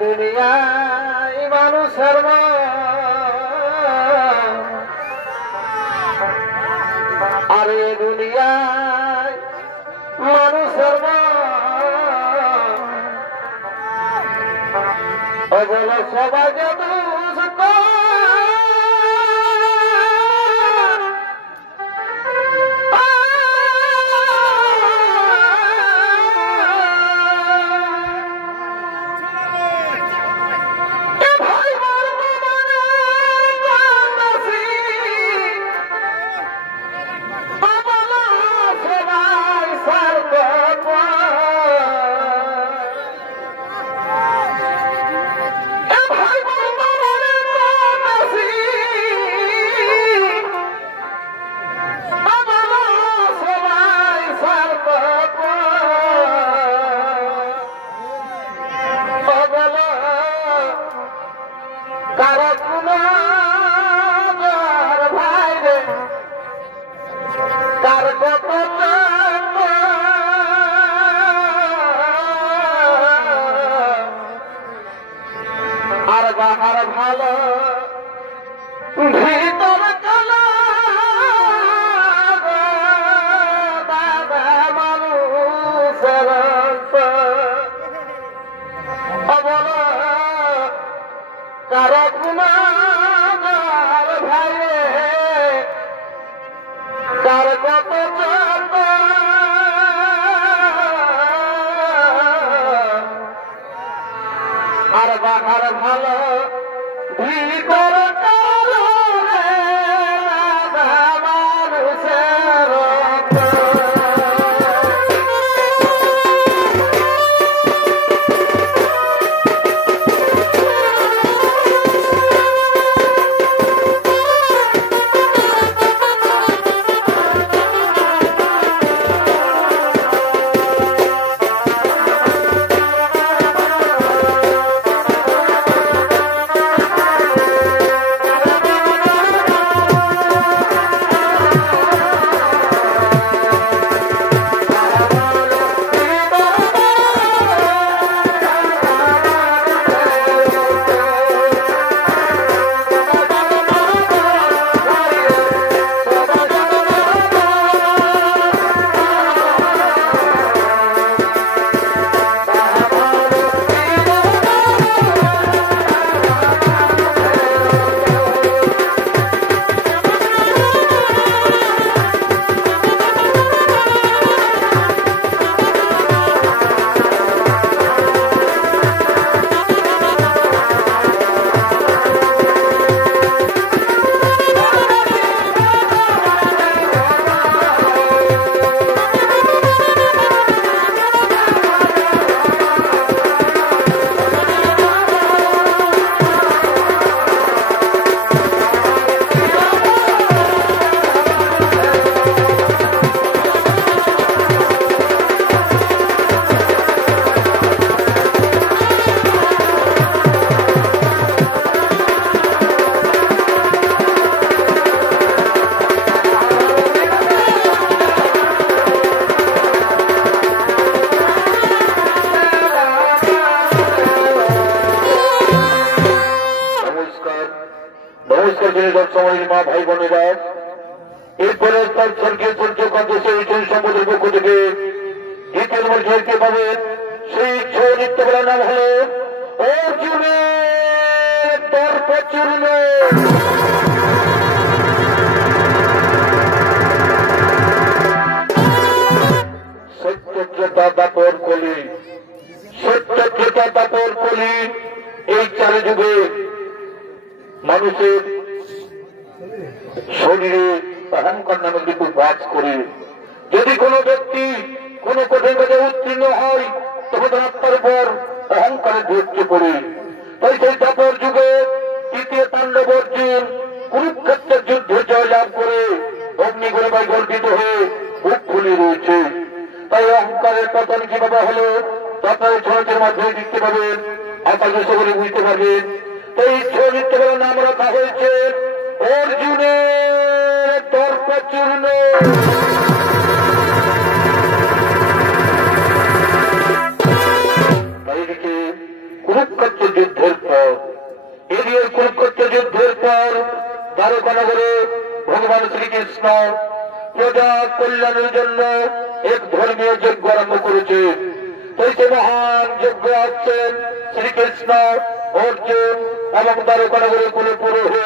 দুনিয়ায় মানুষের আর এ দুনিয়ায় মানুষের ওগুলো সবাই আর বাহার ভালো ভিতর চলো দাদা মানুষের বলো কারো গুনার ভাইয়ে কার কত আর বাহার ভালো ভিতর চলো মানুষের মা ভাই বোনেরা এরপরে স্বর্গীয় সম্পদের পক্ষ থেকে দ্বিতীয় নম্বর খেলতে পাবেন সেই ছৌ নৃত্য নাম হল অর্জুনের দর্প চূর্ণ। সত্যতা দাপর কলি, সত্যতা দাপর কলি। এই চারি যুগে মানুষের শরীরে অহংকার নামে বিপুল বাস করে। যদি কোনো ব্যক্তি কোনো কঠিন কাজে উত্তীর্ণ হয় তবে আত্মার উপর অহংকারে ধৈর্য করে। তাই সেই দাপর যুগে তৃতীয় পাণ্ডব অর্জুন কুরুক্ষেত্রের যুদ্ধে জয়লাভ করে অগ্নিগর্ভায় গর্বিত হয়ে বুক খুলে রয়েছে। তাই অহংকারের পতন কিভাবে হলো আপনারা ছড়াটের মাধ্যমে দেখতে পাবেন, আকাশে সকলে বুঝতে পারবেন। তাই চরিত্রের নাম রাখা হয়েছে অর্জুনের দর্প চূর্ণ। এদিকে কুরুক্ষেত্র যুদ্ধের পর কুরুক্ষেত্র যুদ্ধের পর দ্বারকানগরে ভগবান শ্রীকৃষ্ণ প্রজা কল্যাণের জন্য এক ধর্মীয় যজ্ঞ আরম্ভ করেছে। তাই সে মহান যজ্ঞ আসছেন শ্রীকৃষ্ণ, অর্জুন এবং দ্বারকানগরের কোন পুরোহিত।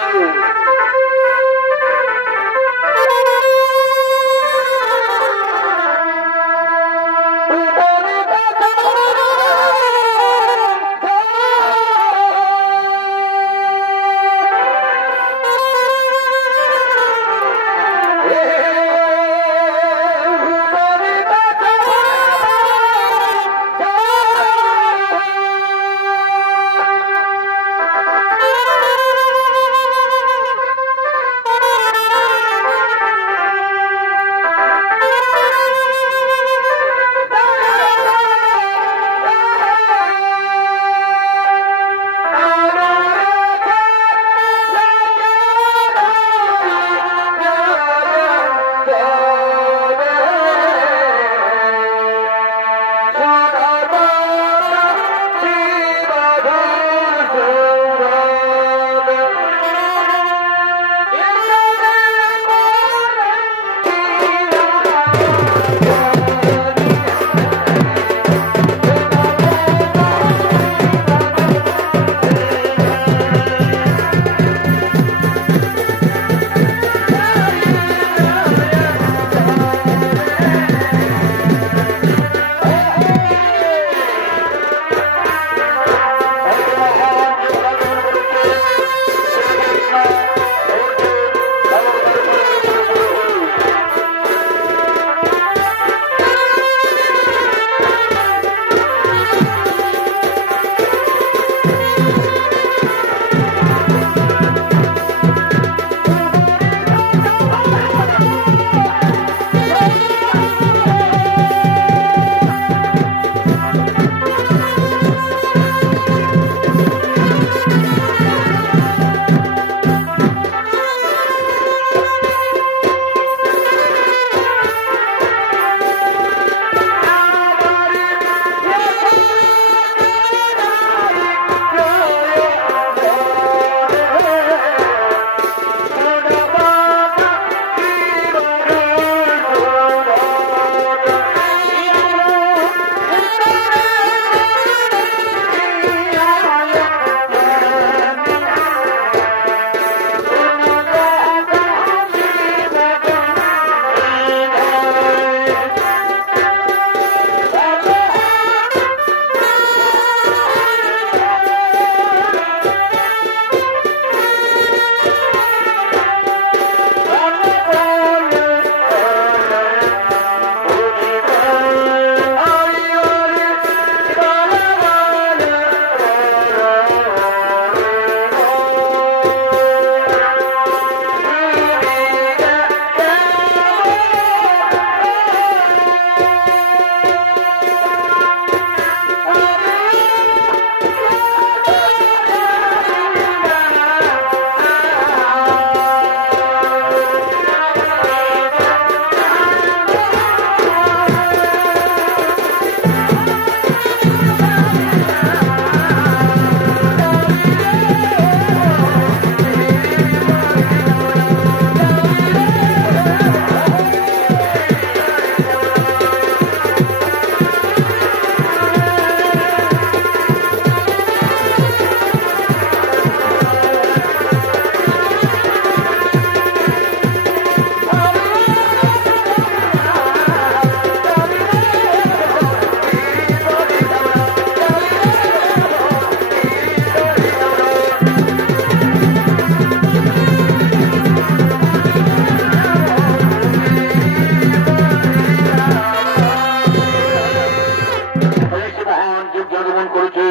যজ্ঞ আগমন করেছে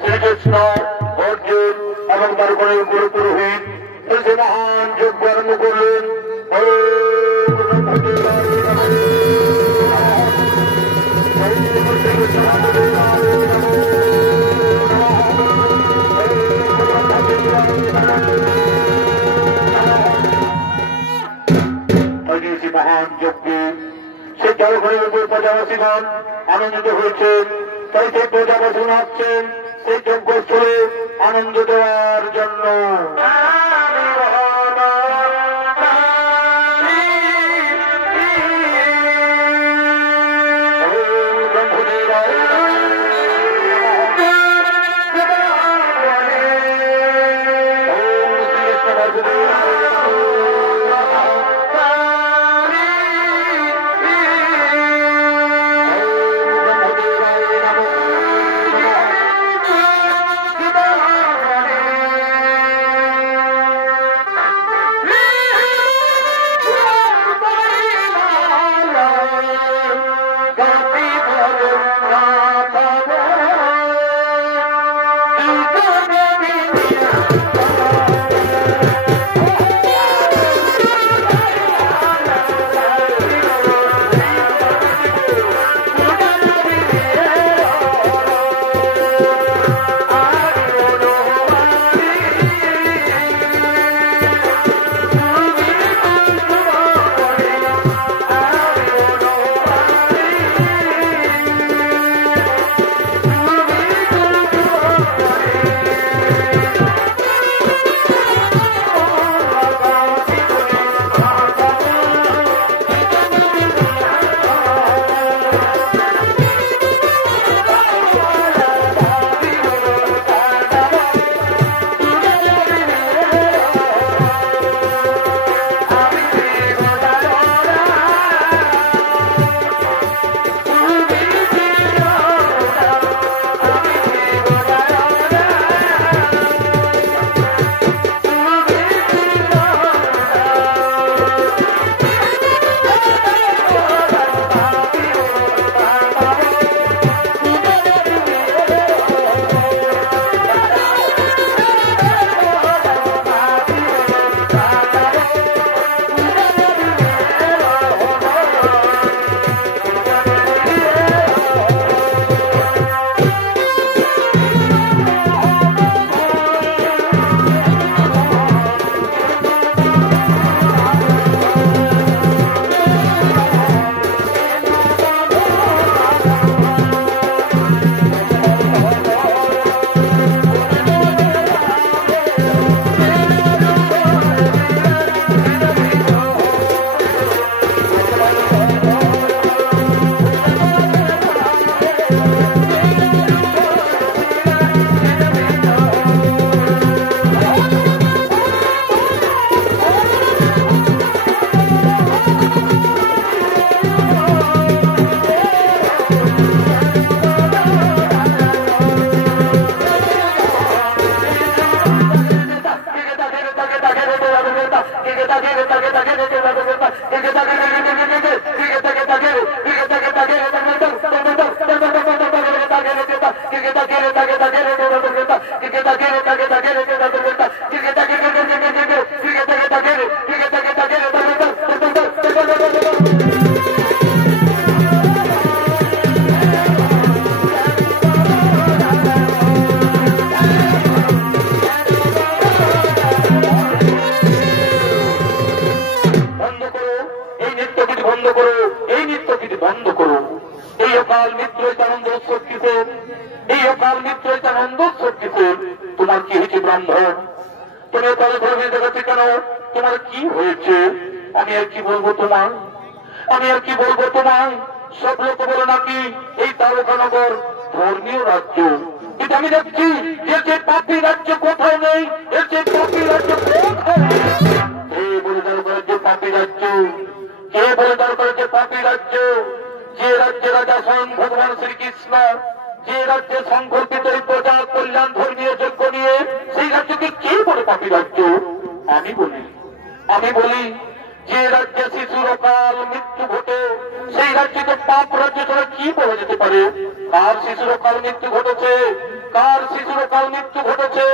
শ্রীকৃষ্ণ অর্জুন এবং তারপরে গুরু পুরোহিত সে মহান যজ্ঞ আরম্ভ করলেন। মহান যজ্ঞে সে জলঘরের উপর প্রজাবাসীগণ আনন্দিত হয়েছেন। তাই সেই প্রজাবাসী আসছেন সেই যজ্ঞ স্থলে আনন্দ দেওয়ার জন্য। যে রাজ্যে শিশুর অকাল মৃত্যু ঘটে সেই রাজ্যে তো পাপ রাজ্য ছাড়া কি বলা যেতে পারে? কার শিশুর অকাল মৃত্যু ঘটেছে? কার শিশুর অকাল মৃত্যু ঘটেছে?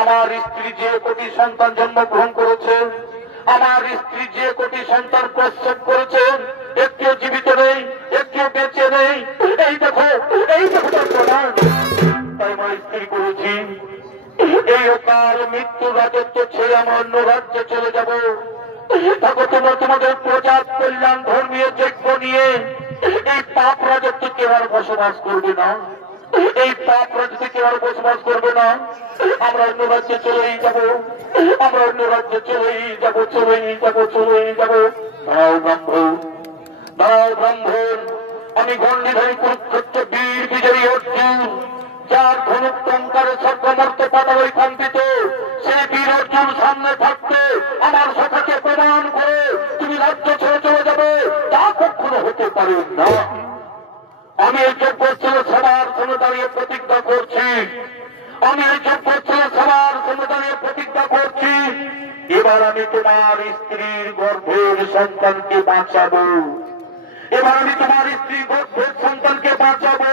আমার স্ত্রী যে কোটি সন্তান জন্মগ্রহণ করেছে, আমার স্ত্রী যে কোটি সন্তান প্রসব করেছেন, একটিও জীবিত নেই, একটিও বেঁচে নেই। এই দেখো তার প্রমাণ। তাই আমার স্ত্রী করেছি এই অকাল মৃত্যুর রাজত্ব ছেড়ে আমি অন্য রাজ্যে চলে যাব। তখন তোমরা তোমাদের প্রজাত কল্যাণ ধর্মীয় যজ্ঞ নিয়ে এই পাপ রাজত্ব কেউ আর বসবাস করবে না, এই পাপ রাজ্যে কেউ আর বসবাস করবে না। আমরা অন্য রাজ্যে চলেই যাব, আমরা অন্য রাজ্যে চলেই যাব। দাঁড়াও ব্রাহ্মণ, আমি গণ্ডিধারী কুরুক্ষেত্র বীর বিজয়ী অর্জুন, যার ধনুক টঙ্কারে স্বর্গমর্ত পাতালই কম্পিত, সেই বীর অর্জুন সামনে থাকতে আমার সখাকে প্রমাণ করে তুমি রাজ্য ছেড়ে চলে যাবে, তা কখনো হতে পারে না। আমি এই যজ্ঞস্থলে সবার সামনে দাঁড়িয়ে প্রতিজ্ঞা করছি, আমি এই যজ্ঞস্থলে সবার সামনে দাঁড়িয়ে প্রতিজ্ঞা করছি, এবার আমি তোমার স্ত্রীর গর্ভের সন্তানকে বাঁচাবো, এবার আমি তোমার স্ত্রীর গর্ভের সন্তানকে বাঁচাবো।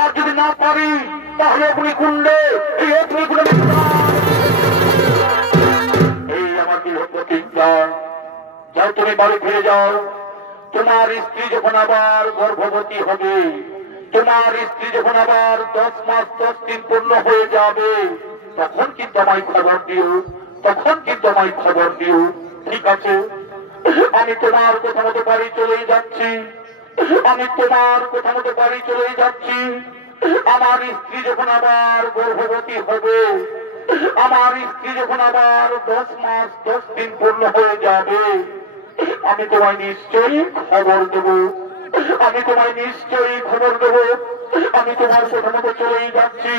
আর যদি না পারি তাহলে অগ্নিকুণ্ডে, এই অগ্নিকুণ্ডে এই আমার দৃঢ় প্রতিজ্ঞা। যাও তুমি বাড়ি ফিরে যাও। তোমার স্ত্রী যখন আবার গর্ভবতী হবে, তোমার স্ত্রী যখন আবার 10 মাস 10 দিন পূর্ণ হয়ে যাবে, তখন কিন্তু আমায় খবর দিও, তখন কিন্তু আমায় খবর দিও। ঠিক আছে? আমি তোমার কথা মতো বাড়ি চলেই যাচ্ছি, আমি তোমার কথা মতো বাড়ি চলেই যাচ্ছি। আমার স্ত্রী যখন আবার গর্ভবতী হবে, আমার স্ত্রী যখন আবার 10 মাস 10 দিন পূর্ণ হয়ে যাবে, আমি তোমায় নিশ্চয়ই খবর দেব, আমি তোমায় নিশ্চয়ই খবর দেব। আমি তোমার কথা মতো চলেই যাচ্ছি।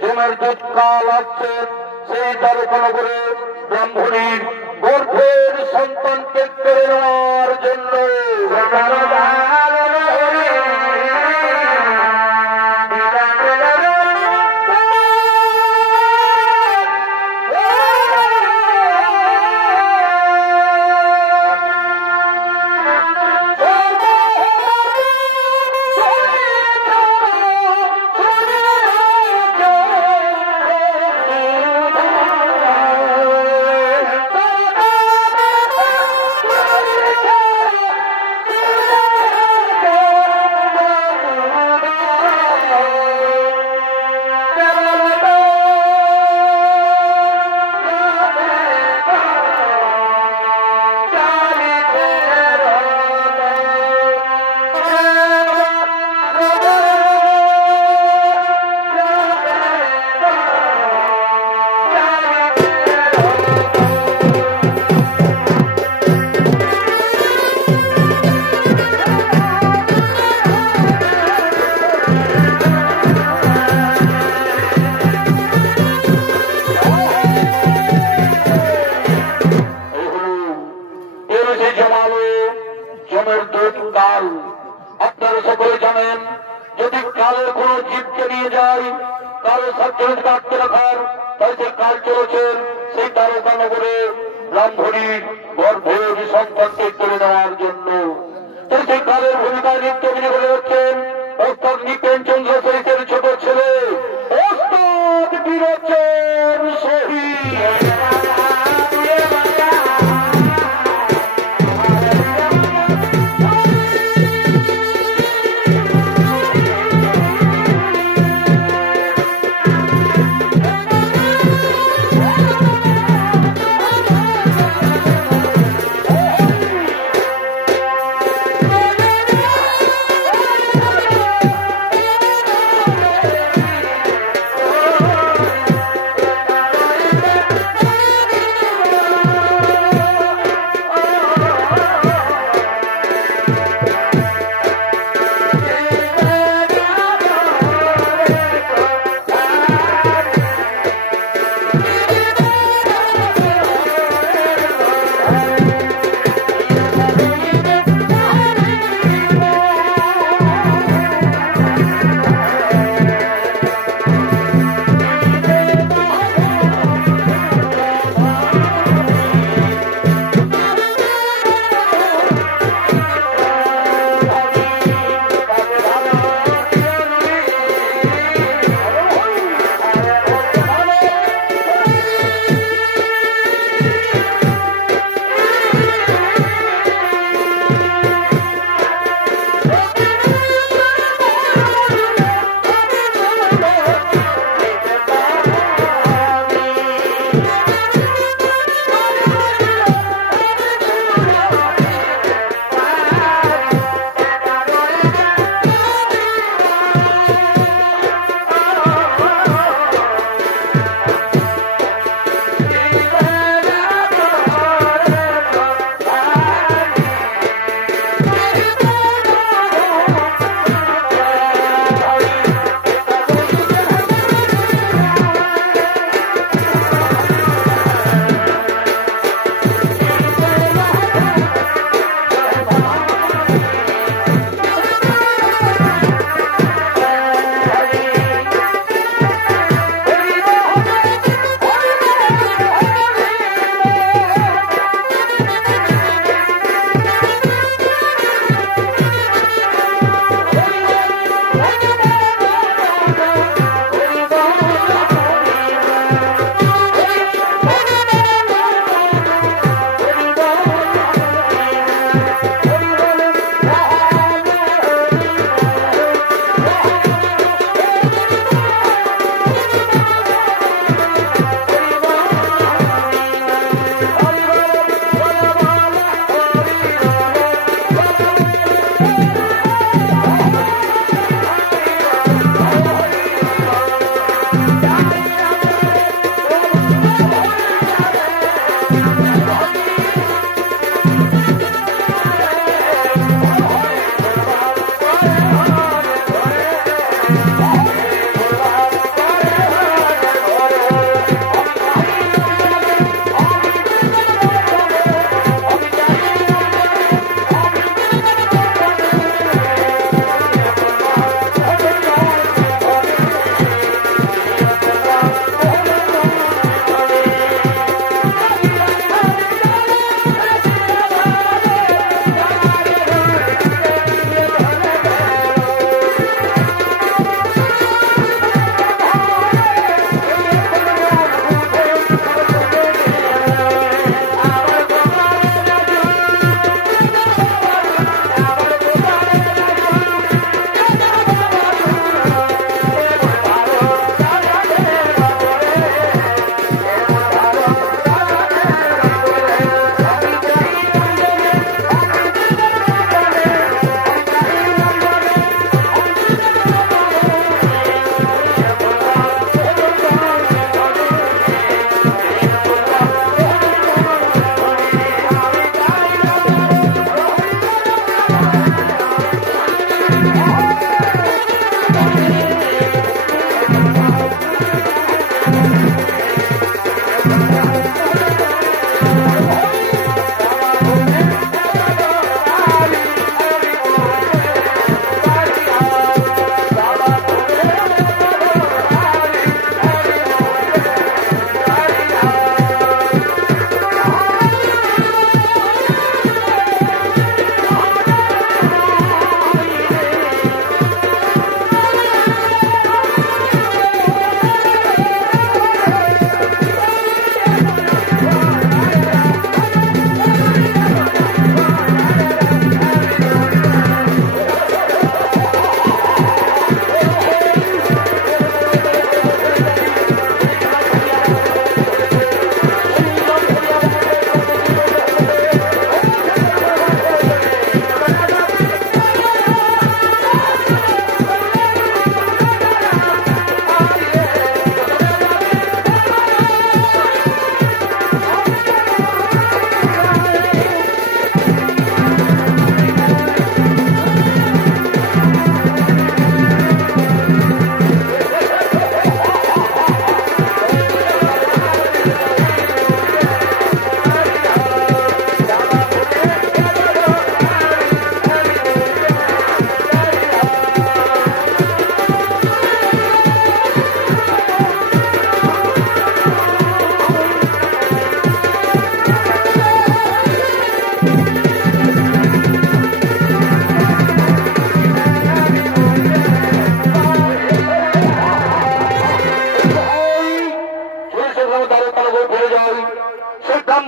জমের দুধ কাল আসছে, সেই দ্বারকানগরে ব্রাহ্মণীর গর্ভের সন্তানকে কেড়ে নেওয়ার জন্য আপনারা সকলে জানেন, যদি কালের কোন জীবকে নিয়ে যায়, কালের সাবজেক্ট আটকে রাখার, তাই সে কাল চলেছেন সেই দ্বারকানগরে ব্রাহ্মণীর গর্ভের সন্তানকে কেড়ে নেওয়ার জন্য। তাই সেই কালের ভূমিকায় নৃত্য অভিনয় করে হচ্ছেন ওস্তাদ নিপেন চন্দ্র সহিতের ছোট ছেলে ওস্তাদ বিরোচন শহীদ।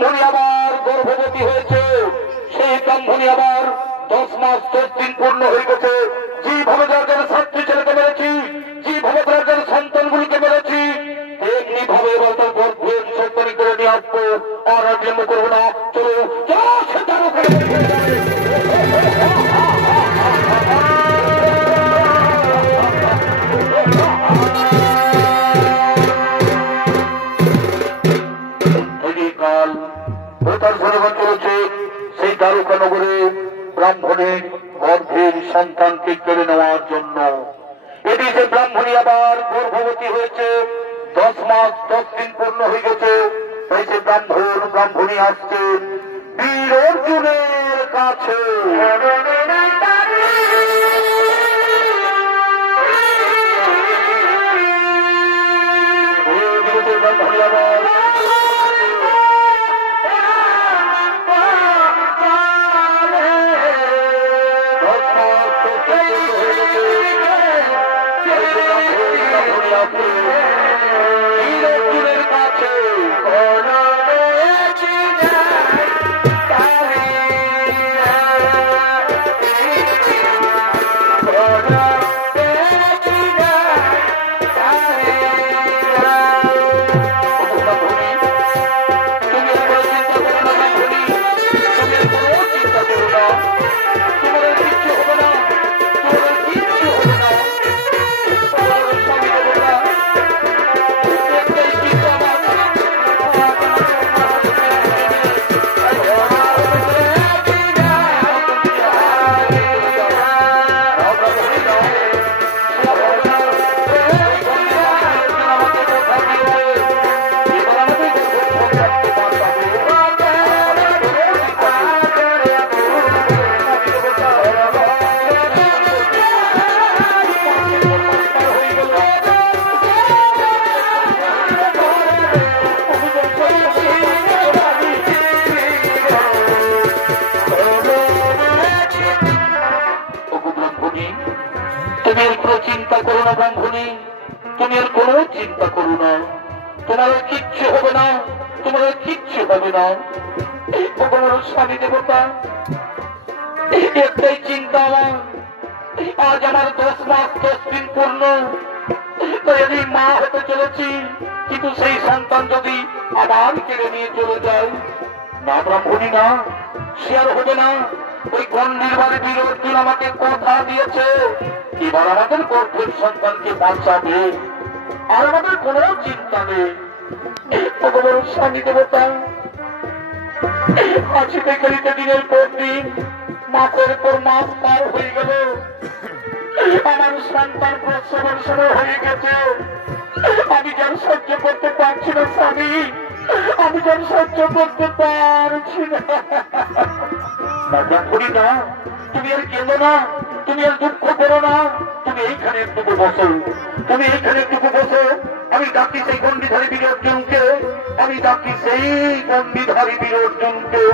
ব্রাহ্মণী আবার গর্ভবতী হয়েছে, সেই ব্রাহ্মণী আবার 10 মাস 10 দিন পূর্ণ হয়ে গেছে। যেভাবে যার ছাত্রী ছেলেকে মেরেছি, যেভাবে যার সন্তানগুলিকে মেরেছি, তেমনি ভাবে এবার তার গর্ভের সন্তানি করে নিয়ে আসবো। আর জন্ম করবো না। চলো সে তার ওখানে কাল প্রতার ধন্যবাদ করেছে সেই দ্বারকা নগরে ব্রাহ্মণের গর্ভের সন্তানকে কেড়ে নেওয়ার জন্য। এটি যে ব্রাহ্মণী আবার গর্ভবতী হয়েছে, 10 মাস 10 দিন পূর্ণ হয়ে গেছে। তাই সে ব্রাহ্মণী আসছে বীর অর্জুনের কাছে। ব্রাহ্মণী আবার অর্জুনের কাছে চিন্তা করো না ব্রাহ্মণী, তুমি আর কোনো চিন্তা করো না, তোমার কিচ্ছু হবে না, তোমার কিচ্ছু হবে না। ভগবানের স্বামী দেবতা একটাই চিন্তা আমার, আজ আমার 10 মাস 10 দিন পূর্ণ, তাই আমি মা হতে চলেছি, কিন্তু সেই সন্তান যদি আবার কেড়ে নিয়ে চলে যায়, না ব্রাহ্মণী না, সে আর হবে না। ওই গণ্ডির বাড়ি বীর অর্জুন আমাকে কথা দিয়েছে, এবার আমাদের গর্ভের সন্তানকে বাঁচাবে, আর আমাদের কোনো চিন্তা নেই। ভগবানের স্বামী দেবতা আছি বেকারিতে দিনের পর দিন, মাসের পর মাস পার হয়ে গেল, আমার সন্তান প্রসবের সময় হয়ে গেছে। আমি যেন সহ্য করতে পারছি না স্বামী, আমি যেন সহ্য করতে পারছি না। ব্রাহ্মণী না, তুমি আর কেঁদো না, তুমি আর দুঃখ করো না, তুমি এইখানে একটু বসো, তুমি এইখানে একটু বসো। আমি ডাকি সেই গণ্ডিধারী বীর অর্জুনকে, আমি ডাকি সেই গণ্ডিধারী বীর অর্জুনকে।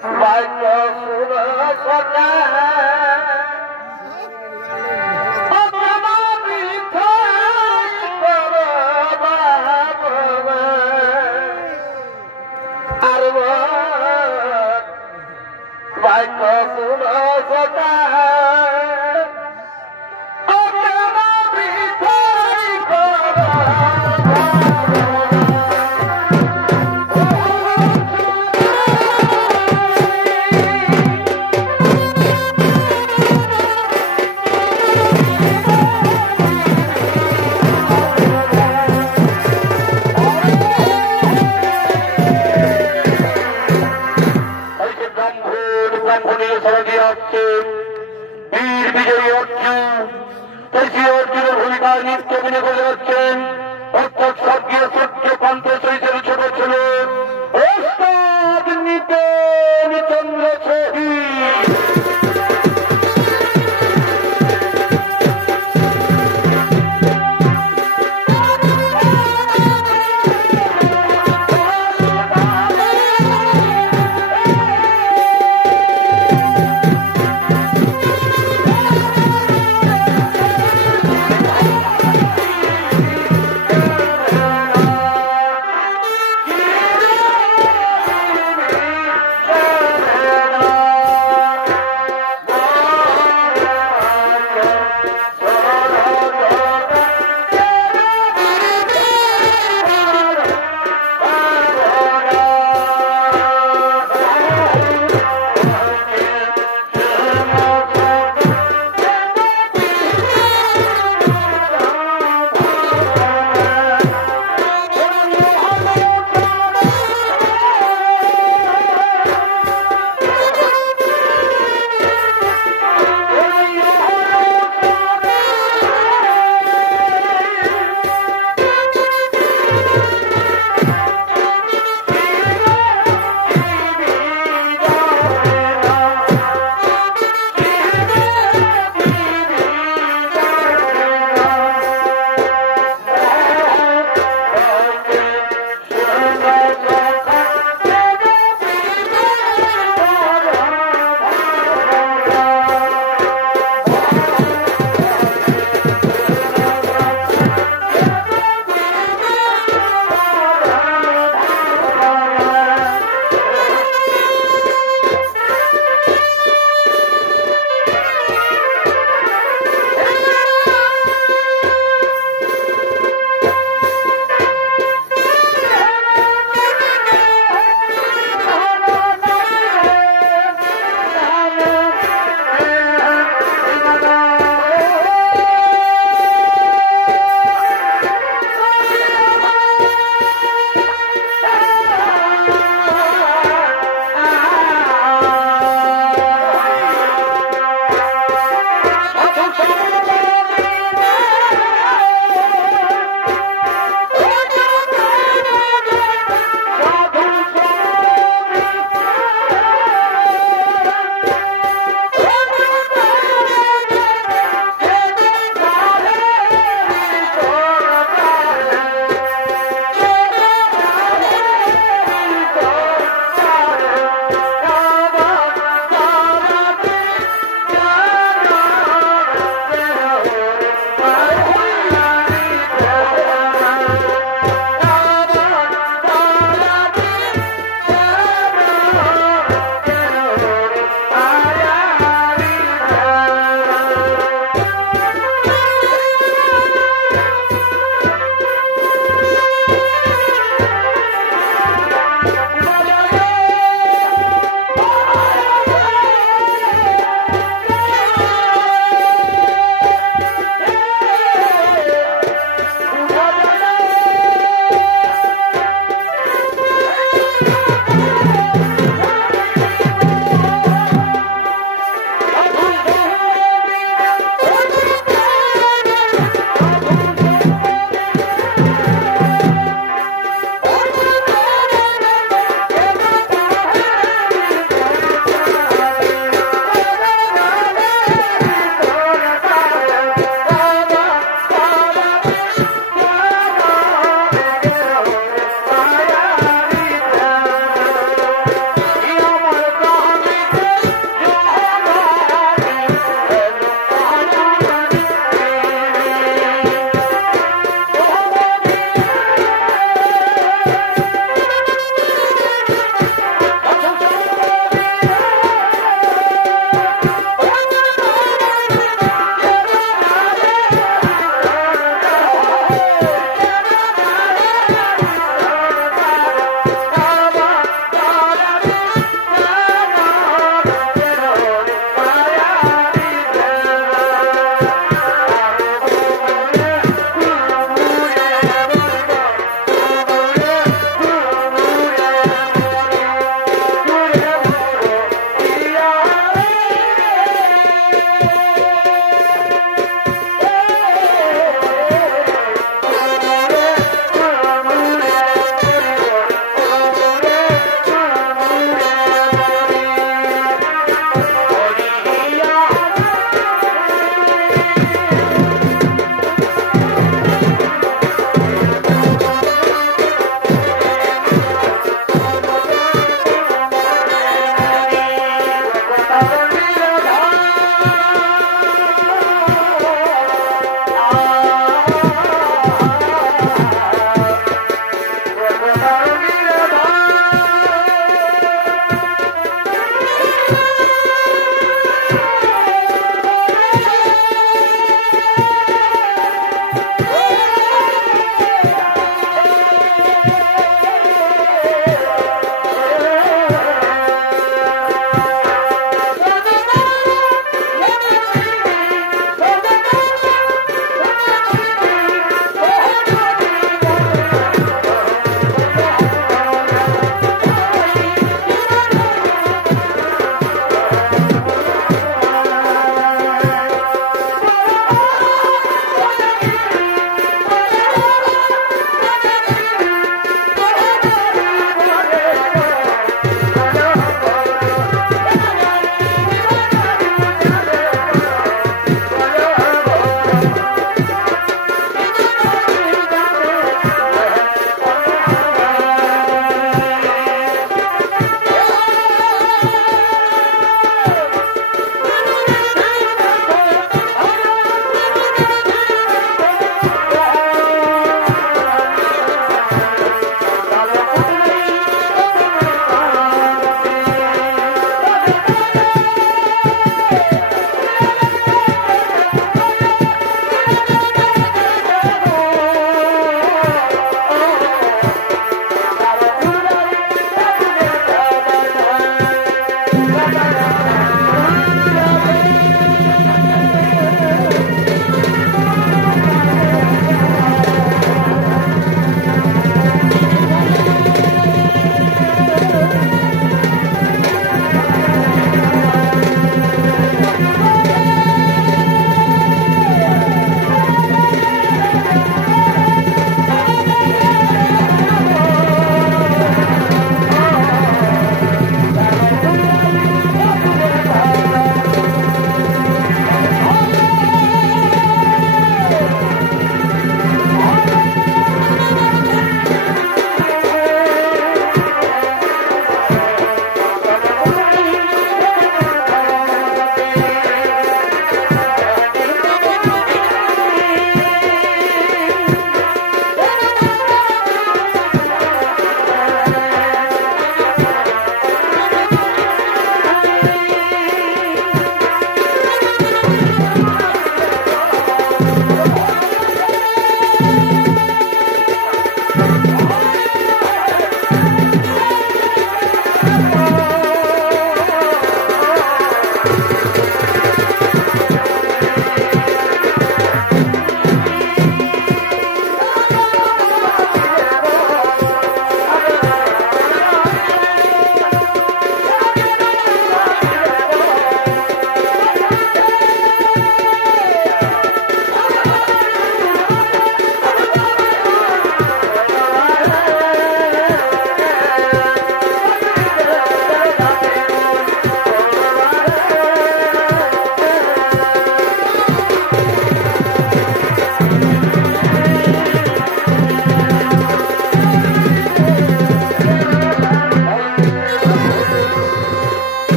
Yeah.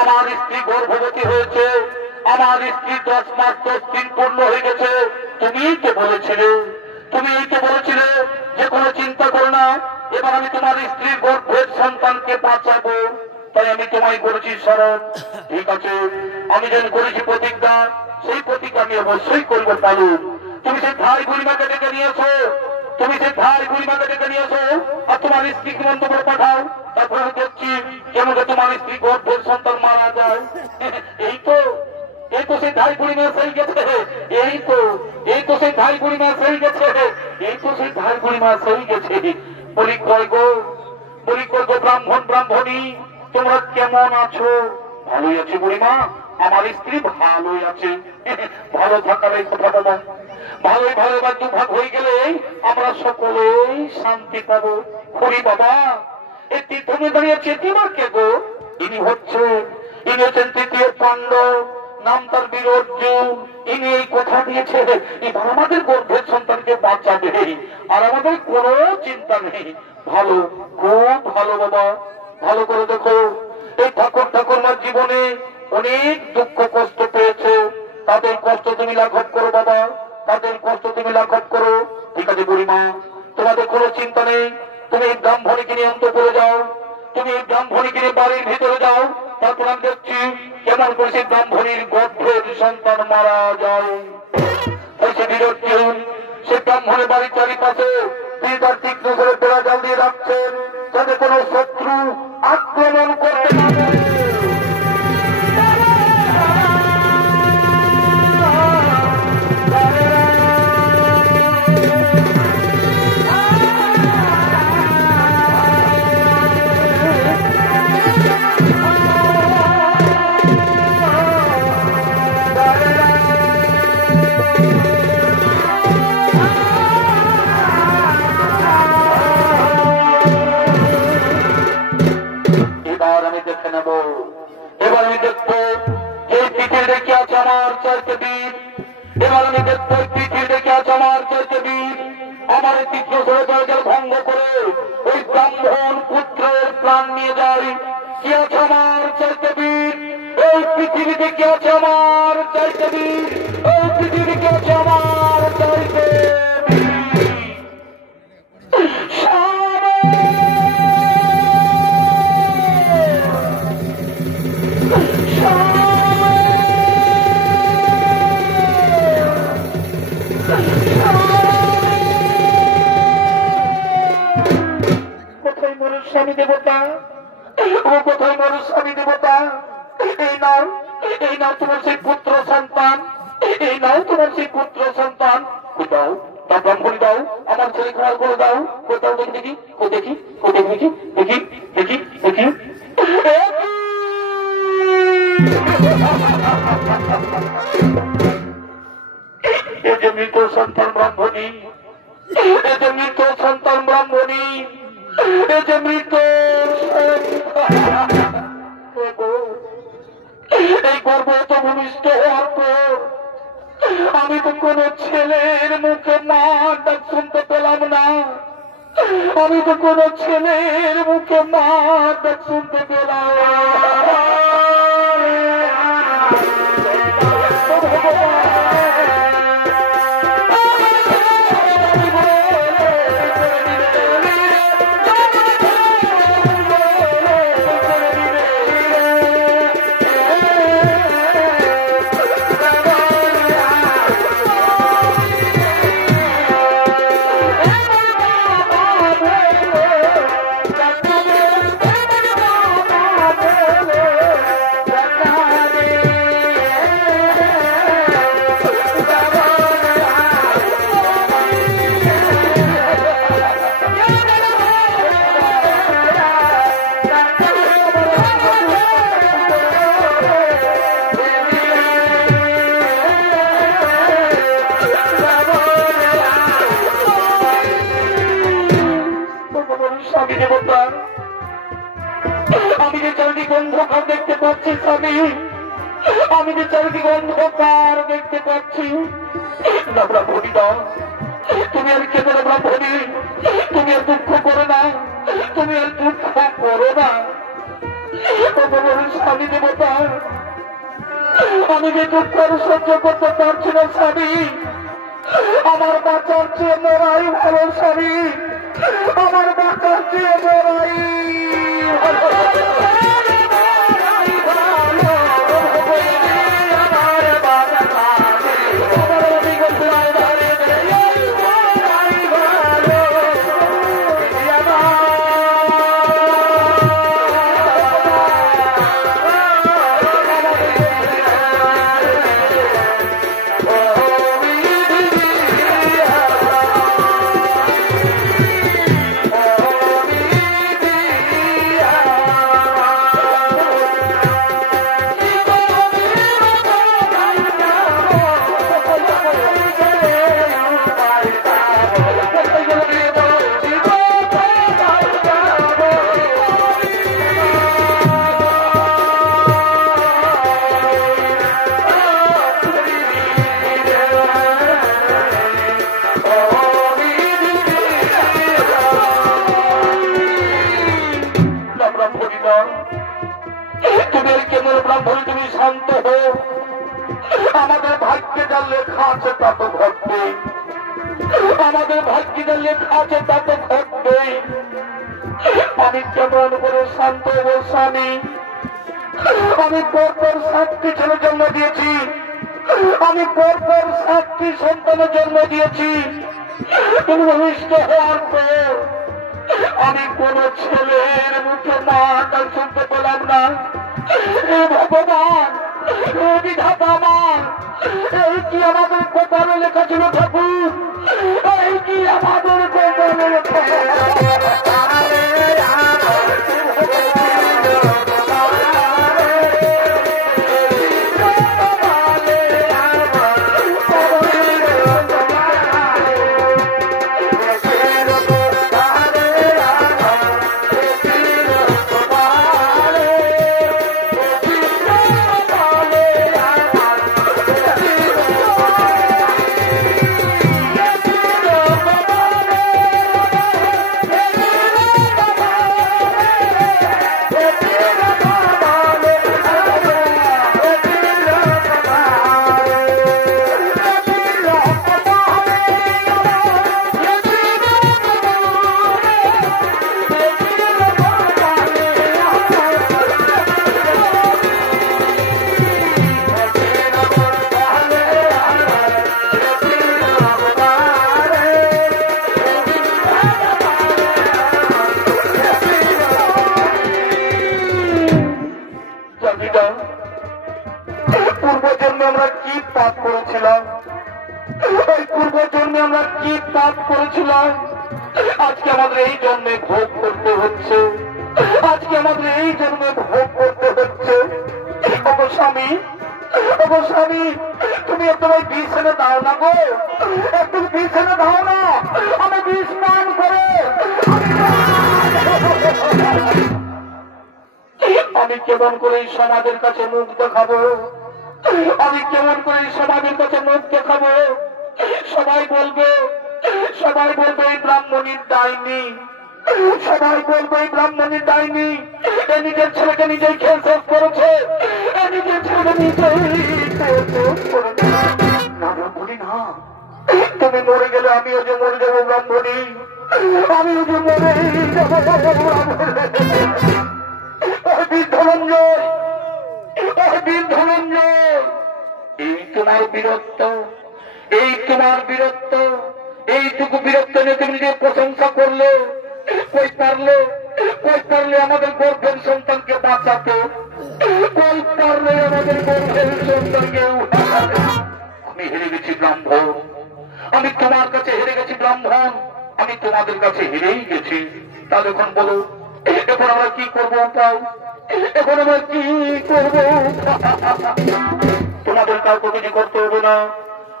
আমার স্ত্রী গর্ভবতী হয়েছে, আমার স্ত্রী 10 মাস 10 দিন পূর্ণ হয়ে গেছে। তুমিই তো বলেছিলে, তুমিই তো বলেছিলে যে কোনো চিন্তা করো না, এবার আমি তোমার স্ত্রীর গর্ভের সন্তানকে বাঁচাবো, তাই আমি তোমায় করেছি স্মরণ। ঠিক আছে, আমি যেন করেছি প্রতিজ্ঞা, সেই প্রতিজ্ঞা আমি অবশ্যই করবো। পালু, তুমি সেই ধাই বুড়িমাকে ডেকে নিয়েছো, তুমি সেই ধাই বুড়িমাকে ডেকে নিয়েছো আর তোমার স্ত্রীকে মন্দ করে পাঠাও। তারপরে আমি দেখছি কেমন তোমার স্ত্রী গর্ভের সন্তান মারা যায়। এই তো সেই ধাই বুড়িমা সেই গেছে, এই তো সেই ধাই বুড়িমা সেই গেছে, এই তো সেই ধাই বুড়িমা সেই গেছে। বলি কয় গো, বলি কয় গো ব্রাহ্মণ ব্রাহ্মণী, তোমরা কেমন আছো? ভালোই আছি বুড়িমা, আমার স্ত্রী ভালোই আছে। ভালো থাকার এই কথা বলো, ভালোই ভালো এবার দুভাগ হয়ে গেলে আমরা সকলেই শান্তি পাবো। হরি বাবা, এই তীর্থে দাঁড়িয়ে চেতিবার কে গো? ইনি হচ্ছেন তৃতীয় পাণ্ডব, নাম তার বীর অর্জুন। ইনি এই কথা দিয়েছে এবার আমাদের গর্ভের সন্তানকে বাঁচাবে, আর আমাদের কোনো চিন্তা নেই। ভালো, খুব ভালো বাবা, ভালো করে দেখো। এই ঠাকুরমার জীবনে অনেক দুঃখ কষ্ট পেয়েছে, তাদের কষ্ট তুমি লাঘব করো বাবা, তাদের কষ্ট তুমি লাঘব করো। ঠিক আছে বুড়িমা, তোমাদের কোনো চিন্তা নেই, তুমি এই ব্রাহ্মণীকে নিয়ে অন্তঃপুরে যাও, তুমি এই ব্রাহ্মণীকে নিয়ে বাড়ির ভিতরে যাও। তারপর আমি দেখছি কেমন করে সেই ব্রাহ্মণীর গর্ভের সন্তান মারা যায়। সে ব্রাহ্মণের বাড়ির চারিপাশে তিনি তার তীক্ষ্ণ করে বেড়া জাল দিয়ে রাখছেন, যাতে কোনো শত্রু আক্রমণ করতে না পারে। এবার আমি দেখবো যে পিঠে রেখে আছে আমার চারটে বীর। এবার আমি দেখবো পিঠে রেখে আছে আমার চারটে বীর। আমার তীক্ষ্ণ ষড়যন্ত্র ভঙ্গ করে ওই ব্রাহ্মণ পুত্রের প্রাণ নিয়ে যায়। কি আছে আমার চারটে বীর? এই পৃথিবীতে কি আছে আমার চারটে বীর? এই পৃথিবীতে আছে আমার চারটে স্বামী দেবতা, ও কোথায় মানুষ স্বামী দেবতা? এই নাও তোমার সেই পুত্র সন্তান, এই নাও তোমার সেই পুত্র সন্তান। দাও তা ব্রাহ্মণী দাও, আমার ছেলে খাওয়ার করে দাও। কোথাও দেখি, দেখি দেখি দেখি দেখি দেখি এই যে মৃত সন্তান ব্রাহ্মণী, এই যে মৃত সন্তান ব্রাহ্মণী, এই যে মৃত এই গর্ভ তো ভূমিষ্ঠ হওয়ার পর আমি তো কোন ছেলের মুখে মা ডাক শুনতে পেলাম না। আমি তো কোন ছেলের মুখে মা ডাক শুনতে পেলাম। আমি যে চারিদিকে অন্ধকার দেখতে পাচ্ছি স্বামী, আমি যে চারিদিকে অন্ধকার দেখতে পাচ্ছি। না ব্রাহ্মণী দাও, তুমি আর কেঁদে না ব্রাহ্মণী, তুমি আর দুঃখ করো না, তুমি আর দুঃখ করো না। স্বামী দেবতা, আমি যে দুঃখ সহ্য করতে পারছি না স্বামী। আমার বাঁচার চেয়ে মরাই ভালো স্বামী, আমার বাঁচার চেয়ে মরাই ভালো। আমাদের ভাগ্যে যা লেখা আছে তা তো ঘটবে। ভাগ্যিদের লেখা আছে তা তো ঘটবেই। আমি কেমন করে শান্ত হবো স্বামী? আমি পরপর 7টি ছেলে জন্ম দিয়েছি, আমি পরপর 7টি সন্তানের জন্ম দিয়েছি। ভূমিষ্ঠ হওয়ার পর আমি কোন ছেলের মুখে মাটা শুনতে পেলাম না। ভগবান, বিধাতা আমার, এই কি আমাদের কপালে লেখা ছিল ঠাকুর? এই কি আমাদের কপালে লেখা? পূর্বজন্মে আমরা কি পাপ করেছিলাম? ওই পূর্বজন্মে আমরা কি পাপ করেছিলাম? আজকে আমাদের এই জন্মে ভোগ করতে হচ্ছে, আজকে আমাদের এই জন্মে ভোগ করতে হচ্ছে। ওগো স্বামী, ওগো স্বামী, তুমি একটু ওই বিষ এনে দাও না গো, একটু বিষ এনে দাও না, আমি বিষ পান করে আমি কেমন করে এই সমাজের কাছে মুখ দেখাবো? আমি কেমন করে এই সমাজের কাছে মুখ দেখাবো? সবাই বলবে, সবাই বলবে এই ব্রাহ্মণীর ডাইনি, সবাই বলবে এই ব্রাহ্মণীর ডাইনি। এ নিজের ছেলেকে নিজেই খেয়ে শেষ করেছে, এ নিজের ছেলেকে নিজেই খেয়ে শেষ করেছে। না ব্রাহ্মণী না, তুমি মরে গেলে আমিও যে মরে যাবো ব্রাহ্মণী, আমিও যে মরে যাবো ব্রাহ্মণী। এই তোমার বীরত্ব, এই তোমার বীরত্ব, এইটুকু বীরত্ব নিয়ে তুমি নিজের প্রশংসা করলে। কই পারলে, কই পারলে আমাদের গর্ভের সন্তানকে বাঁচাতে, কই পারলে আমাদের গর্ভের সন্তানকে উঠাতে। আমি হেরে গেছি ব্রাহ্মণ, আমি তোমার কাছে হেরে গেছি ব্রাহ্মণ, আমি তোমাদের কাছে হেরেই গেছি। তাহলে এখন বলো, এখন আমরা কি করবো উপায়? এখন আমরা কি করবো? তোমাদের কাউকে কিছু করতে হবে না।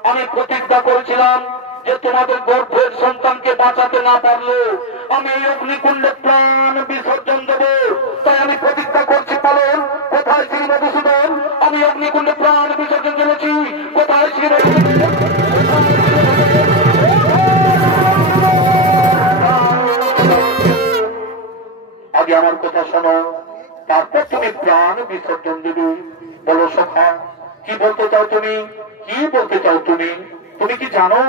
আমি প্রতিজ্ঞা করেছিলাম যে তোমাদের গর্ভের সন্তানকে বাঁচাতে না পারলে আমি এই অগ্নিকুণ্ডে প্রাণ বিসর্জন দেব। তাই আমি প্রতিজ্ঞা করছি পালন। কোথায় শ্রী মধুসূদন? আমি অগ্নিকুণ্ডে প্রাণ বিসর্জন দিয়েছি। কোথায় শ্রী মধুসূদন? আগে আমার কথা শোনো, তারপর তুমি প্রাণ বিসর্জন দেবে। বলো সখা, কি বলতে চাও তুমি? কি বলতে চাও তুমি? তুমি কি জানো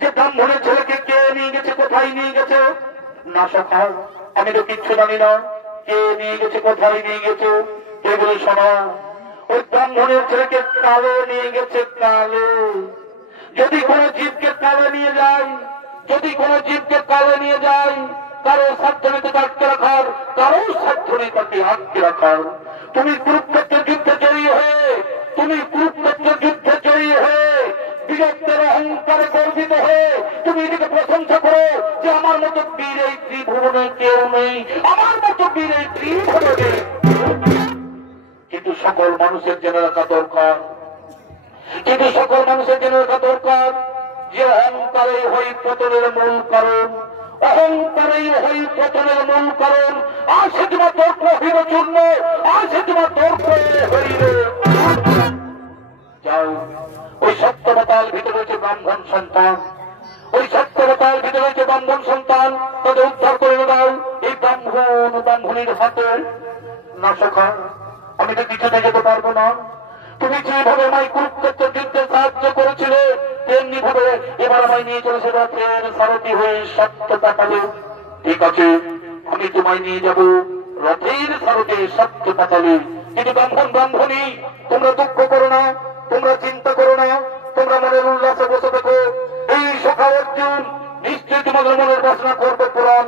যে ব্রাহ্মণের ছেলেকে কে নিয়ে গেছে, কোথায় নিয়ে গেছে? না সখা, আমি তো কিচ্ছু জানি না। কে নিয়ে গেছে, কোথায় নিয়ে গেছে? এগুলো শোনো, ওই ব্রাহ্মণের ছেলেকে কালো নিয়ে গেছে, কালো। যদি কোনো জীবকে কালো নিয়ে যায়, যদি কোনো জীবকে কালো নিয়ে যায়, কারো সাধ্য নেই তাকে আটকে রাখার, কারো সাধ্য নেই তাকে আটকে রাখার। তুমি কুরুক্ষেত্রের যুদ্ধে জয়ী হয়ে, তুমি কুরুক্ষেত্রের যুদ্ধে জয়ী হয়ে বীরত্বের অহংকারে গর্বিত হয়ে তুমি এদিকে প্রশংসা করো যে আমার মতো বীর এই ত্রিভুবনে কেউ নেই, আমার মতো বীর এই ত্রিভুবনে। কিন্তু সকল মানুষের জেনে রাখা দরকার, কিন্তু সকল মানুষের জেনে রাখা দরকার যে অহংকারে হই পতনের মূল কারণ, অহংকারেই হই পতনের মূল কারণ। আসে তোমার তর্ক হইল চূর্ণ, আসে তোমার তর্ক হইল। যাও, ওই সত্যবতাল ভিতরে রয়েছে ব্রাহ্মণ সন্তান, ওই সত্যবতাল ভিতরে রয়েছে ব্রাহ্মণ সন্তান, তাদের উদ্ধার করে দাও এই ব্রাহ্মণ ব্রাহ্মণীর হাতে। না সখা, আমি তো কিছুতে যেতে পারবো না। তুমি যেভাবে আমায় কুরুক্ষেত্রের যুদ্ধে সাহায্য করেছিলে তেমনি ভাবে এবার আমায় নিয়ে চলেছে রথের সারথি হয়ে সত্য পাতালে। ঠিক আছে, আমি তোমায় নিয়ে যাব রথের সারথে সত্য পাতালে। কিন্তু ব্রাহ্মণ ব্রাহ্মণী, তোমরা দুঃখ করো না, তোমরা চিন্তা করো না, তোমরা মনের উল্লাসে বসে থাকো। এই সখা অর্জুন নিশ্চয়ই তোমাদের মনের বাসনা করবে পূরণ।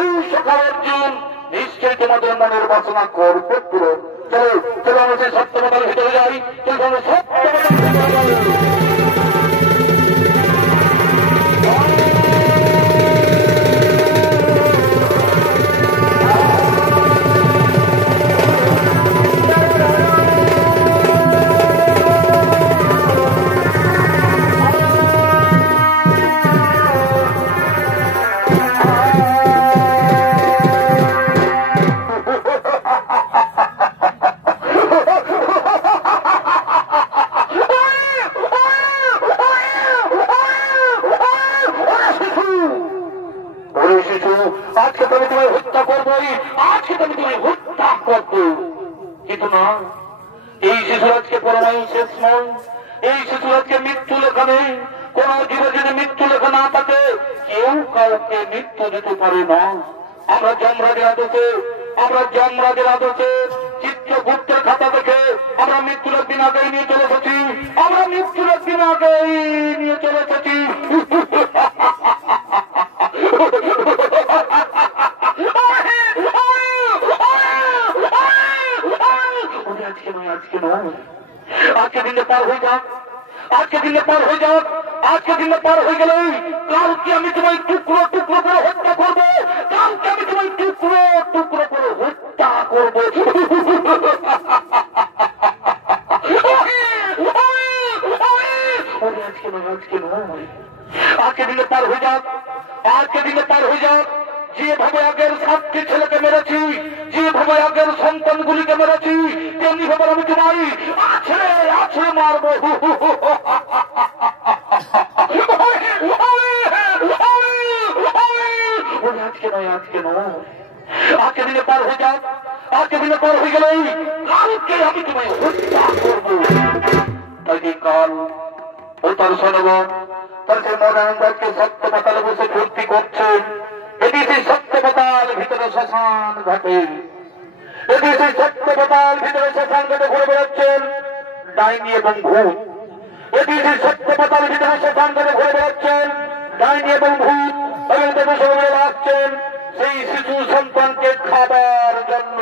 এই সখা অর্জুন নিশ্চয়ই তোমাদের মনের বাসনা করবে পূরণ। চলো চলো, আমরা সেই সত্য পাতালের ভিতরে যাই। চলো সত্য পাতালের চিত্রগুপ্তের খাতা দেখে আমরা মৃত্যুলোক দিন আগেই নিয়ে চলে এসেছি। আমরা মৃত্যুলোক দিন আগেই নিয়ে চলে এসেছি। আজকে দিনে পার হয়ে যাক, আজকে দিনে পার হয়ে যাক, আজকে দিনে পার হয়ে গেলে কালকে আমি তোমায় টুকরো টুকরো করে হত্যা করবো। কালকে আমি তোমায় টুকরো টুকরো করে হত্যা করবো। আজকে দিনে পার হয়ে যাক, আজকে দিনে পার হয়ে যাক। যেভাবে আগের 7টি ছেলেকে মেরেছি, যেভাবে আগের সন্তানগুলিকে মেরেছি, তেমনি ভাবে আমি তোমায় আছড়ে আছড়ে মারবো। আজকে নয়, আজকে নয়, আজকে দিনে পার হয়ে যাক, আজকে দিনে পার হয়ে গেলেই কালকে আমি তোমায় হত্যা করবো। তাই কাল ও তার সনগণ তার সেই মনানন্দকে সত্য পাতালে বসে ভর্তি করছে। এটি সেই সত্য পাতাল ভিতরে শ্মশান ঘাটে, এটি সেই সত্য পাতাল ভিতরে শ্মশান ঘাটে ঘুরে বেড়াচ্ছেন ডাইনি এবং ভূত। এটি সেই সত্য পাতাল ভিতরে শ্মশান ঘাটে ঘুরে বেড়াচ্ছেন ডাইনি এবং ভূত। এবং তাদের সবাই আসছেন সেই শিশু সন্তানকে খাবার জন্য।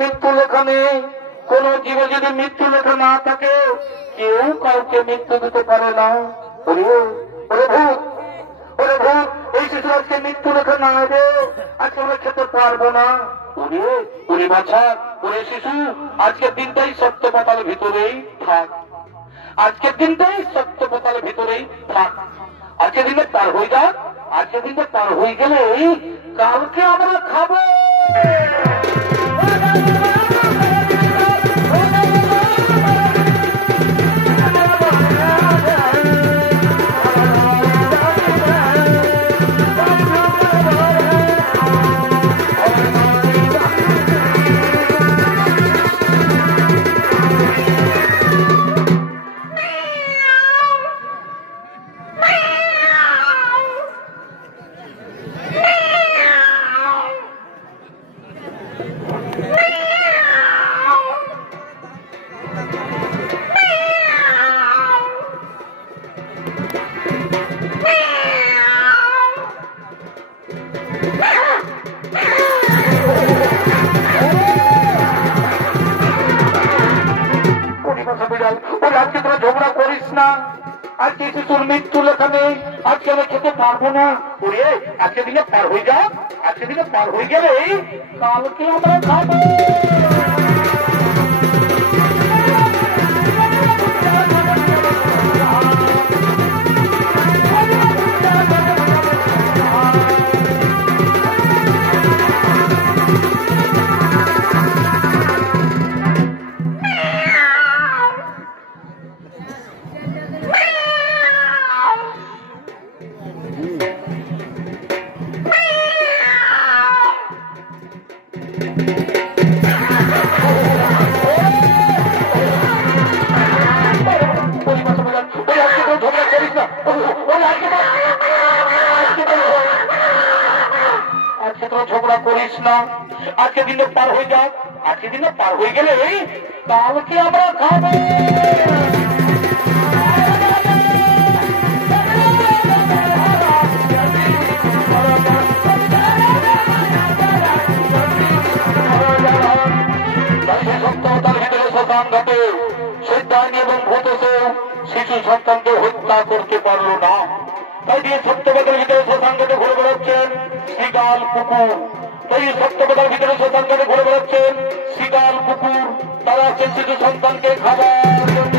মৃত্যু লেখা নেই। কোন জীবে যদি মৃত্যু লেখা না থাকে কেউ কাউকে মৃত্যু দিতে পারে না। এই শিশু আজকে মৃত্যু লেখা না হবে, আজকে আমরা খেতে পারবো না। ওরে বাছা, ওরে শিশু, আজকের দিনটাই সত্য পাতালের ভিতরেই থাক, আজকের দিনটাই সত্য পাতালের ভিতরেই থাক। আজকের দিনে পার হয়ে যাক, আজকে দিনটা পার হয়ে গেলে কালকে আমরা খাবো। আজকে তোরা ঝগড়া করিস না, আজকে শিশুর মৃত্যু লেখা নেই, আজকে আমি খেতে পারবো না। ওরে আজকে দিনে পার হয়ে যাও, আজকে দিনে পার হয়ে গেলে কালকে আমরা খাবো। ঝগড়া করিস না, আজকে দিনে পার হয়ে যাক, আজকে দিনে পার হয়ে গেলে কালকে আমরা খাবো। এবং ভূতকে শিশু সন্তানকে হত্যা করতে পারলো না, তাই দিয়ে সত্যবাদের ভিতরে শ্মশানঘাটে ঘুরে বেড়াচ্ছেন শিগাল কুকুর। তাই সত্যবাদের ভিতরে শ্মশানঘাটে ঘুরে বেড়াচ্ছেন শিগাল কুকুর, তারা আছেন শিশু সন্তানকে খাবার জন্য।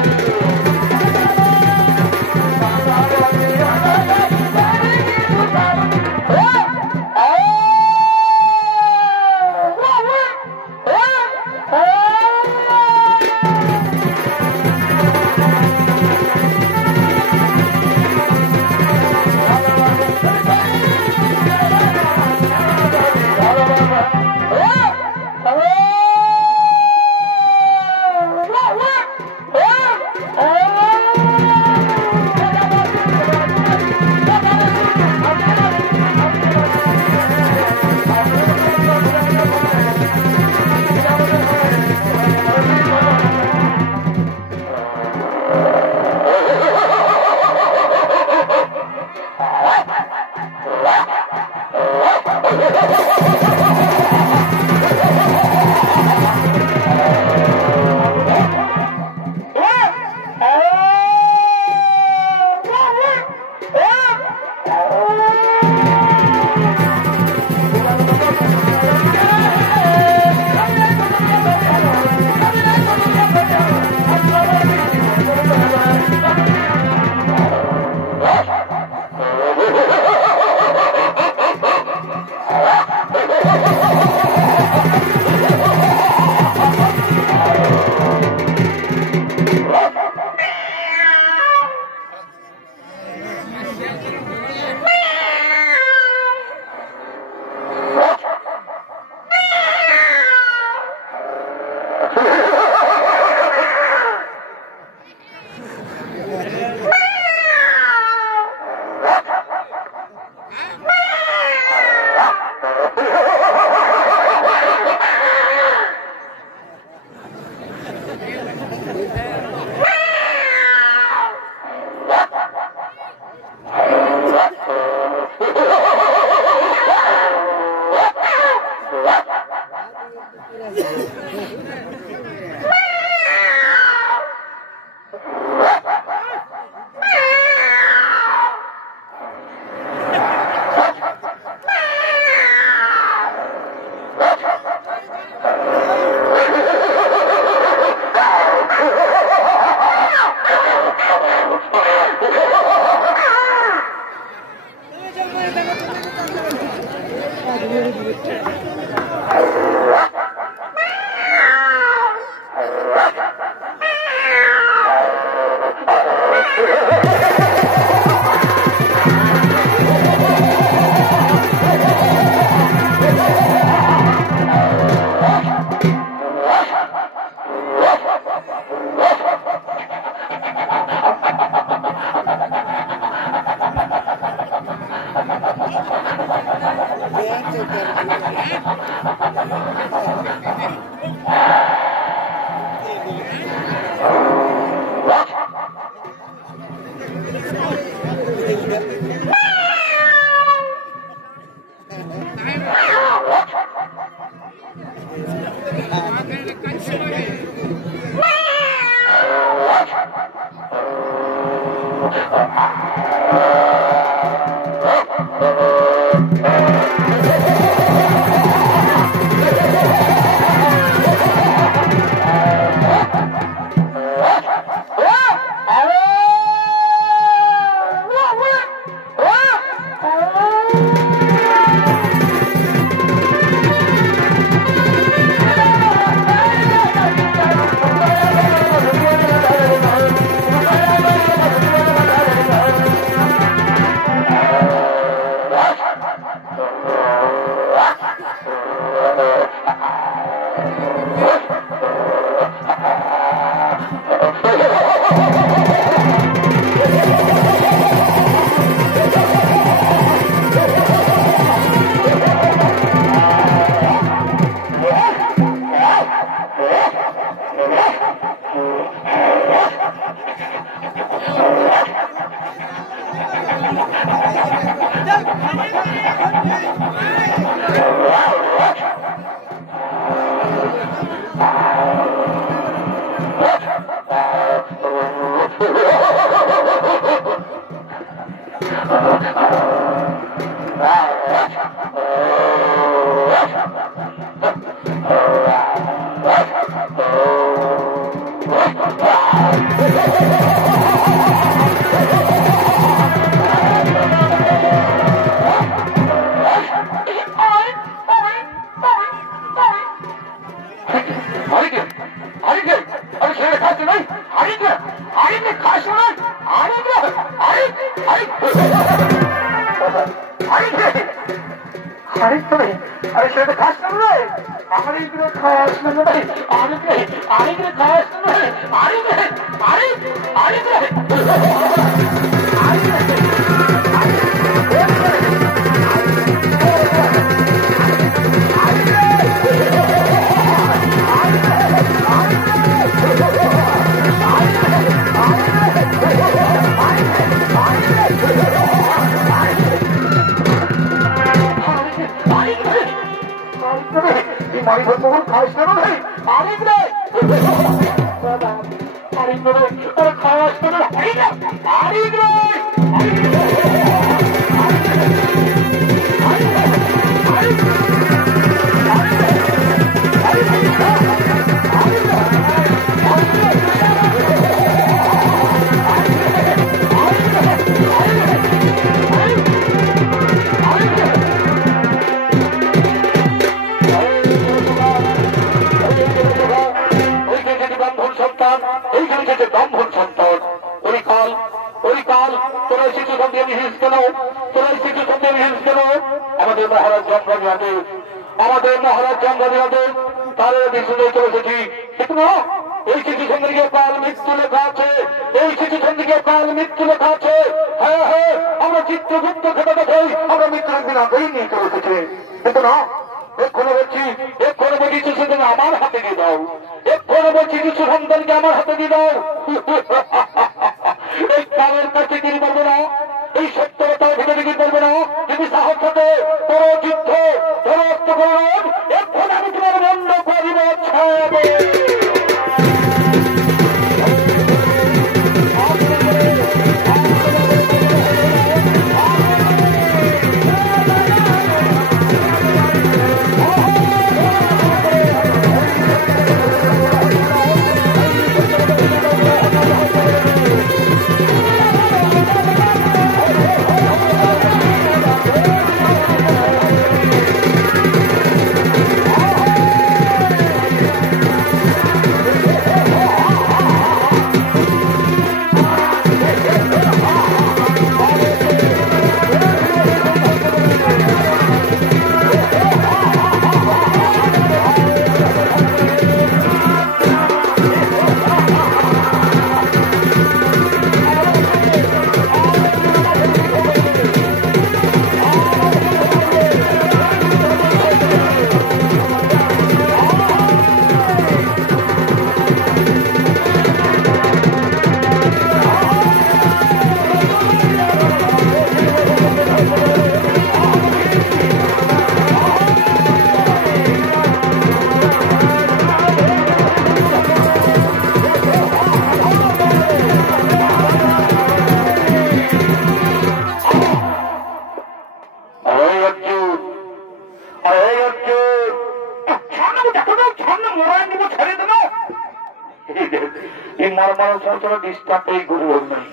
এই মারমার সচরা ডিস্টার্ব এই গুরু নাই।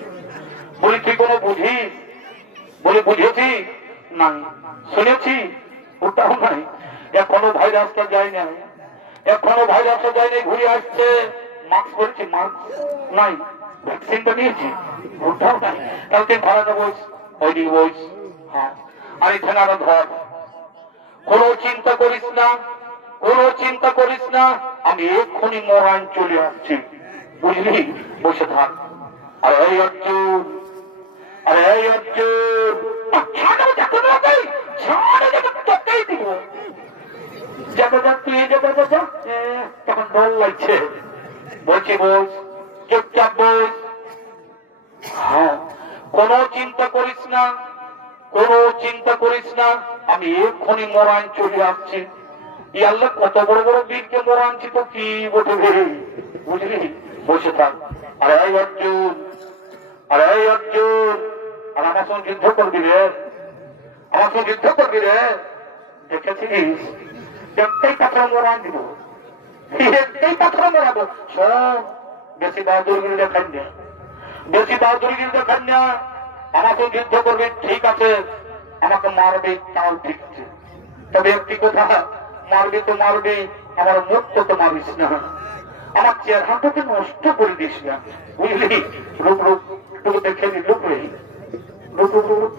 বলি তুই কোনো বুঝি? বলে বুঝেছি নাই, শুনেছি ওটাও নাই। এখনো ভাইরাসটা যায় না, এখনো ভাইরাসটা যায় নাই, ঘুরে আসছে। মাস্ক পরেছি, মাস্ক নাই। ভ্যাকসিনটা নিয়েছি, ওটাও নাই। তাহলে তুই ভাড়াটা বইস, ওইদিকে বইস। হ্যাঁ, আর এখানে আরো ধর। কোনো চিন্তা করিস না, কোনো চিন্তা করিস না, আমি এক্ষুনি মরান চলে আসছি, বুঝলি? বসে থাক। আর এই অর্জুন, আরে এই অর্জুন, তোকেই দিব। যাবে যা, তুই যাবে যা। তখন ডর লাগছে, বলছি বস, চুপচাপ বস। হ্যাঁ, কোনো চিন্তা করিস না, কোনো চিন্তা করিস না, আমি এক্ষুনি মরান চলে আসছি। আল্লাহ কত বড় বড় বীরকে মরানছি তো কি বটে, বুঝলি? বসে থাক। আরে এই অর্জুন, আরে এই অর্জুন, আর আমার সঙ্গে যুদ্ধ করবি রে, আমার সঙ্গে যুদ্ধ করবি রে। দেখেছিস একটাই পাথর মরান দিব, একটাই পাথর মরাবো। সব বেশি বাহাদুরগিরি দেখান না, বেশি বাহাদুরগিরি দেখান না। আমাকে যুদ্ধ করবে ঠিক আছে, আমাকে মারবে তাও ঠিক আছে, তবে একটি কথা, মারবে তো মারবে, আমার মুখ তো মারিস না, আমার চেহারাটাকে নষ্ট করে দিস না, বুঝলি? রূপ রূপ টুকু দেখে নি, রূপ রে, রূপ রূপ রূপ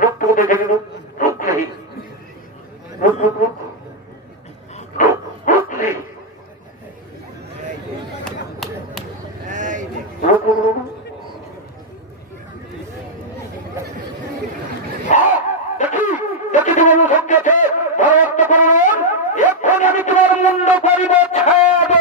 রূপ টুকু দেখে নি, রূপ রূপ রে, রূপ রূপ রূপ রূপ রূপ রে, রূপ রূপ রূপ। দেখি দেখি তোমার শক্তি আছে, ভরত করুন, এখন আমি তোমার মুন্ড করিব ছাড়বে।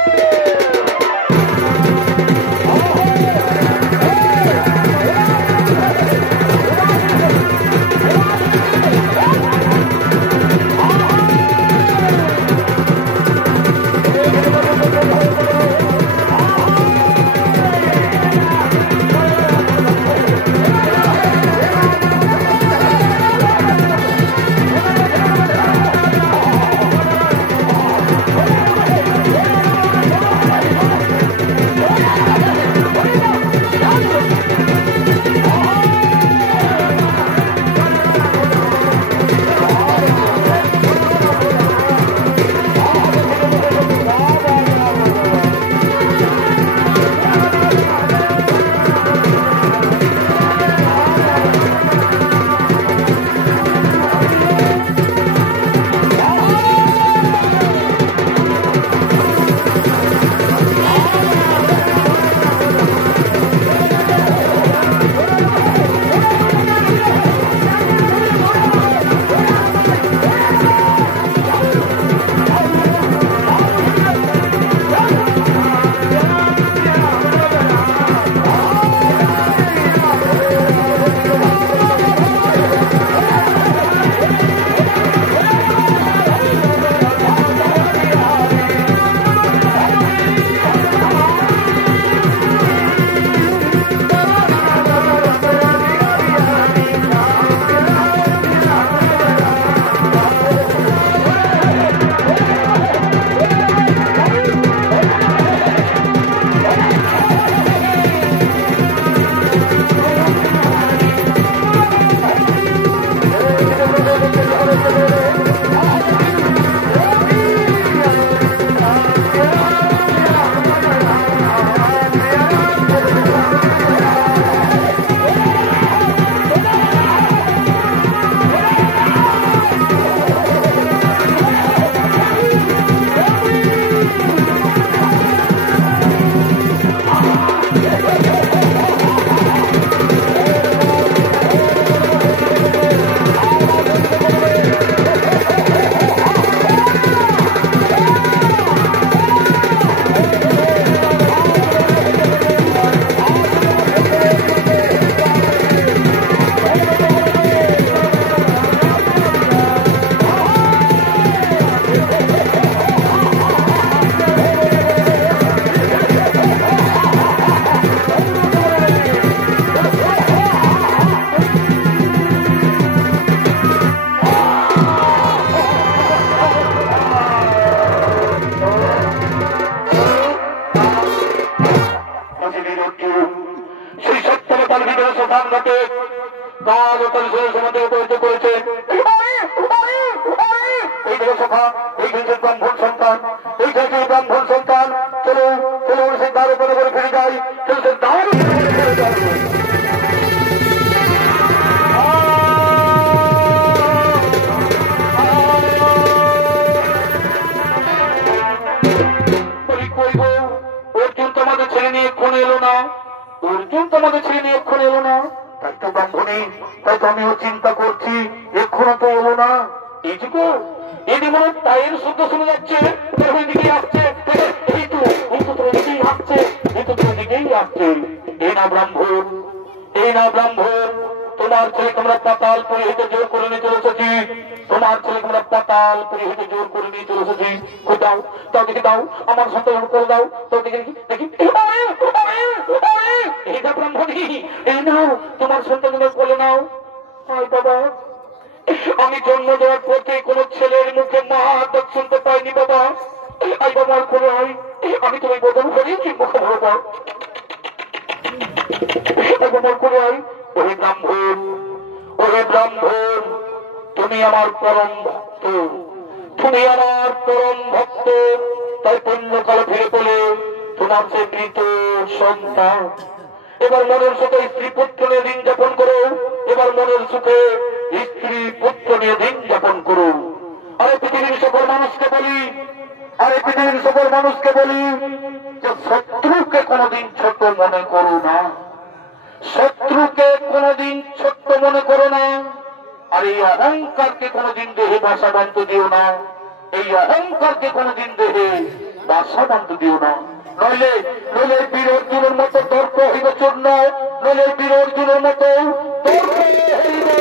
কাল ও তার শেষ সমাজে উপনীত করেছে। এই দেখো সখা, এই খেলছে ব্রাহ্মণ সন্তান, এই খেলছে ব্রাহ্মণ সন্তান। চলো চলো সে দ্বার উপরে করে ফিরে যাই, চলো সে দ্বার উপরে করে ফিরে যাই। অর্জুন তোমাদের ছেলে নিয়ে এক্ষুনি এলো না, অর্জুন তোমাদের ছেলে নিয়ে এক্ষুনি এলো না। তাই তো ব্রাহ্মণী, তাই তো আমিও চিন্তা করছি, এক্ষুনি তো এলো না। এইটুকু এটি মনে তাইয়ের শব্দ শুনে যাচ্ছে, দিকেই আসছে, এই তো তোর দিকেই আসছে, এই তো তোর দিকেই আসছে। এই না ব্রাহ্মণ, এই না ব্রাহ্মণ, তোমার ছেলে তোমরা পাতাল পরিহিত জোর করে নিয়ে চলে এসেছি, তোমার ছেলে তোমরা পাতাল পরিহিত জোর করে নিয়ে চলে এসেছি। দাও তাও দিকে দাও, আমার সন্তান করে দাও, তো দেখি দেখি এই না ব্রাহ্মণী, এই নাও তোমার সন্তান বলে নাও। হায় বাবা, আমি জন্ম দেওয়ার পথে কোন ছেলের মুখে মা ডাক শুনতে পাইনি বাবা। আই বাবার করে হয়, আমি তোমায় বদল করিয়েছি মুখে বাবা। বাবার করে হয়, ওরে ব্রাহ্মণ, ওরে ব্রাহ্মণ, তুমি আমার পরম ভক্ত, তুমি আমার পরম ভক্ত। তাই পুণ্যকাল ফিরে পেলে তোমার সে মৃত সন্তান। এবার মনের সুখে স্ত্রী পুত্র নিয়ে দিন যাপন করো, এবার মনের সুখে স্ত্রী পুত্র নিয়ে দিন যাপন করো। আরে পৃথিবীর সকল মানুষকে বলি, আরে পৃথিবীর সকল মানুষকে বলি যে শত্রুকে কোনদিন ছোট মনে করো না, শত্রুকে কোনদিন ছোট্ট মনে করো না। আর এই অহংকারকে কোনদিন দেহে বাসা বাঁধতে দিও না, এই অহংকারকে কোনদিন দেহে বাসা বাঁধতে দিও না। নইলে নইলে বীর অর্জুনের মতো তর্ক হইবে চূর্ণ, নইলে বীর অর্জুনের মতো তর্ক হইবে